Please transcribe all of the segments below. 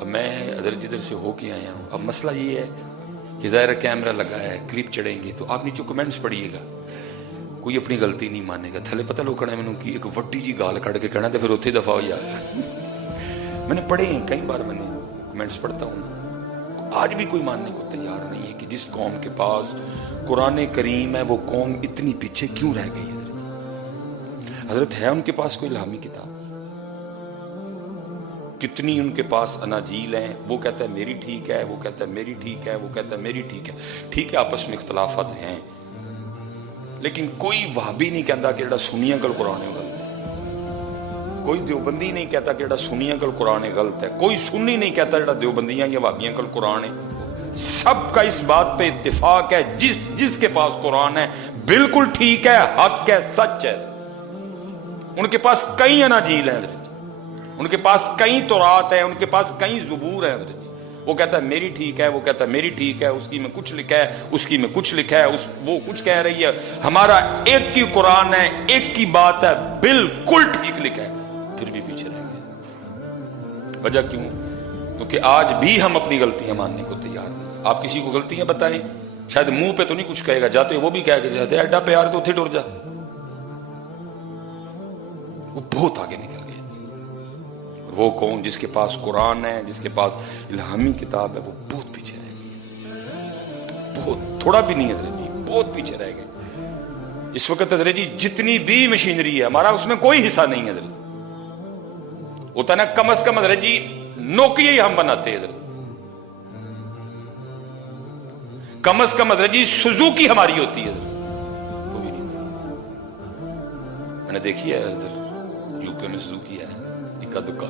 اب میں ادھر جدھر سے ہو کے آیا ہوں. اب مسئلہ یہ ہے کہ ظاہر کیمرہ لگا ہے, کلپ چڑھیں گے تو آپ نیچے کمنٹس پڑھیے گا, کوئی اپنی غلطی نہیں مانے گا. تھلے پتہ لو کہنا میں نے کی ایک وڈی جی گال کٹ کے کہنا تو پھر اتھے دفعہ ہو یار. میں نے پڑھے ہیں کئی بار, میں نے کمنٹس پڑھتا ہوں. آج بھی کوئی ماننے کو تیار نہیں ہے کہ جس قوم کے پاس قرآن کریم ہے وہ قوم اتنی پیچھے کیوں رہ گئی ہے. حضرت ہے ان کے پاس کوئی الہامی کتاب, کتنی ان کے پاس اناجیل ہیں. وہ کہتا ہے میری ٹھیک ہے, وہ کہتا ہے میری ٹھیک ہے, وہ کہتا ہے میری ٹھیک ہے. ٹھیک ہے آپس میں اختلافات ہیں, لیکن کوئی وہابی نہیں کہتا کہ جڑا سنیاں کل قرآن غلط ہے. کوئی دیوبندی نہیں کہتا کہ جڑا سنیاں کل قرآن غلط ہے. کوئی سنی نہیں کہتا جڑا دیوبندیاں یا وہابیاں کل قرآن ہے. سب کا اس بات پہ اتفاق ہے جس کے پاس قرآن ہے بالکل ٹھیک ہے, حق ہے, سچ ہے. ان کے پاس کئی اناجیل ہیں, ان کے پاس کئی تورات ہیں, ان کے پاس کئی زبور ہیں. وہ کہتا ہے میری ٹھیک ہے, وہ کہتا ہے میری ٹھیک ہے, اس کی میں کچھ لکھا ہے, اس کی میں کچھ لکھا ہے, وہ کچھ کہہ رہی ہے. ہمارا ایک کی قرآن ہے, ایک کی بات ہے, بالکل ٹھیک لکھا ہے, پھر بھی پیچھے رہ گئے. وجہ کیوں؟ کیونکہ آج بھی ہم اپنی غلطیاں ماننے کو تیار نہیں. آپ کسی کو غلطیاں بتائیں, شاید منہ پہ تو نہیں کچھ کہے گا, جاتے وہ بھی کہہ کے جاتے ایڈا پیار تو اتھے ٹر جا. وہ بہت آگے نکل گئے. وہ قوم جس کے پاس قرآن ہے, جس کے پاس الہامی کتاب ہے, وہ بہت پیچھے رہ گئی. بہت, تھوڑا بھی نہیں حضرت جی, بہت پیچھے رہ گئے. اس وقت حضرت جی جتنی بھی مشینری ہے ہمارا اس میں کوئی حصہ نہیں ہے حضرت. ہوتا نا کم از کم حضرت جی نوکیا ہی ہم بناتے ہیں حضرت. کم از کم حضرت جی سوزوکی ہماری ہوتی ہے حضرت, وہ بھی نہیں. میں نے دیکھی ہے ادھر یو پی میں سوزوکی ہے, اکا دکا.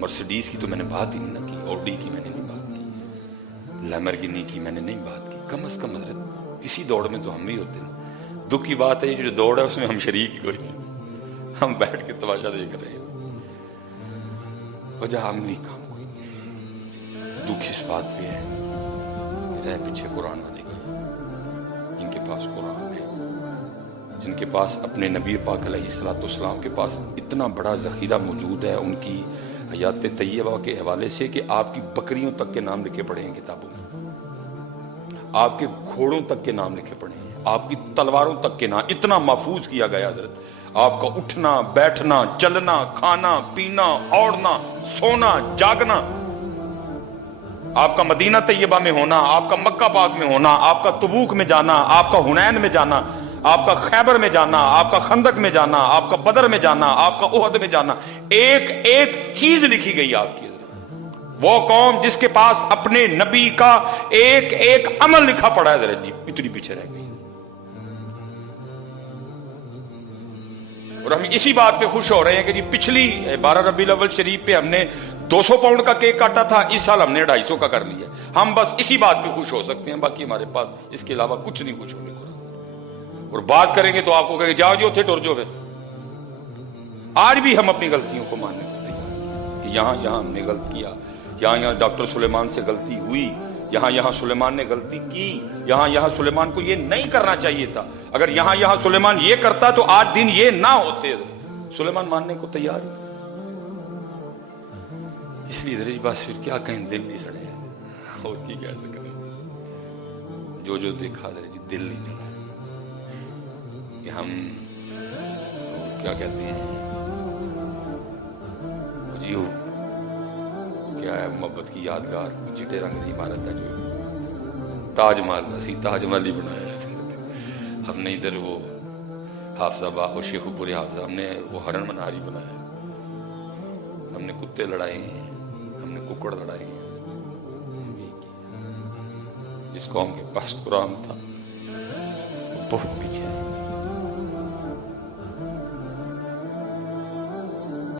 مرسڈیز کی تو میں نے بات ہی نہیں کی, اوڈی کی میں نے نہیں بات کی, لیمرگنی کی میں نے نہیں بات کی. کم از کم حضرت اسی دوڑ میں تو ہم بھی ہوتے ہیں. دکھ کی بات ہے جو دوڑ ہے اس میں ہم شریک ہی کوئی نہیں, ہم بیٹھ کے تماشا دیکھ رہے ہیں. وجہ عملی کام کوئی نہیں. دکھ اس بات پہ ہے رہ پیچھے قرآن والے کا. جن کے پاس قرآن ہے, جن کے پاس اپنے نبی پاک علیہ الصلوۃ والسلام کے پاس اتنا بڑا ذخیرہ موجود ہے ان کی حیات طیبہ کے حوالے سے کہ آپ کی بکریوں تک کے نام لکھے پڑے ہیں کتابوں میں, آپ کے گھوڑوں تک کے نام لکھے پڑے ہیں, آپ کی تلواروں تک کے نام اتنا محفوظ کیا گیا حضرت. آپ کا اٹھنا بیٹھنا, چلنا, کھانا پینا, اوڑھنا, سونا, جاگنا, آپ کا مدینہ طیبہ میں ہونا, آپ کا مکہ پاک میں ہونا, آپ کا تبوک میں جانا, آپ کا حنین میں جانا, آپ کا خیبر میں جانا, آپ کا خندق میں جانا, آپ کا بدر میں جانا, آپ کا احد میں جانا, ایک ایک چیز لکھی گئی آپ کی. وہ قوم جس کے پاس اپنے نبی کا ایک ایک عمل لکھا پڑا ہے حضرت جی, اتنی پیچھے رہ گئی. اور ہم اسی بات پہ خوش ہو رہے ہیں کہ جی پچھلی 12 ربیع الاول شریف پہ ہم نے 200 پاؤنڈ کا کیک کاٹا تھا, اس سال ہم نے 250 کا کر لیا. ہم بس اسی بات پہ خوش ہو سکتے ہیں, باقی ہمارے پاس اس کے علاوہ کچھ نہیں خوش ہونے کو. اور بات کریں گے تو آپ کو کہیں گے جاؤ جی اتھے ٹر جو. پھر آج بھی ہم اپنی غلطیوں کو ماننے کو تیار کہ یہاں ہم نے غلط کیا, یہاں ڈاکٹر سلیمان سے غلطی ہوئی, یہاں سلیمان نے غلطی کی, یہاں سلیمان کو یہ نہیں کرنا چاہیے تھا. اگر یہاں سلیمان یہ کرتا تو آج دن یہ نہ ہوتے. سلیمان ماننے کو تیار ہے. اس لیے درج بات پھر کیا کہیں, دل نہیں سڑے اور کی کہہ سکتے, جو دیکھا درج دل نہیں چلا کہ ہم کیا کہتے ہیں جی کیا ہے محبت کی یادگار چٹے رنگ کی عمارت ہے جو تاج محل, اسی تاج محل ہی بنایا ہے ہم نے. ادھر وہ حافظ باغ اور شیخو پوری حافظہ, ہم نے وہ ہرن مناری بنایا, ہم نے کتے لڑائے ہیں, ہم نے ککڑ لڑائے ہیں. اس قوم کے پاس قرآن تھا, وہ بہت پیچھے ہے.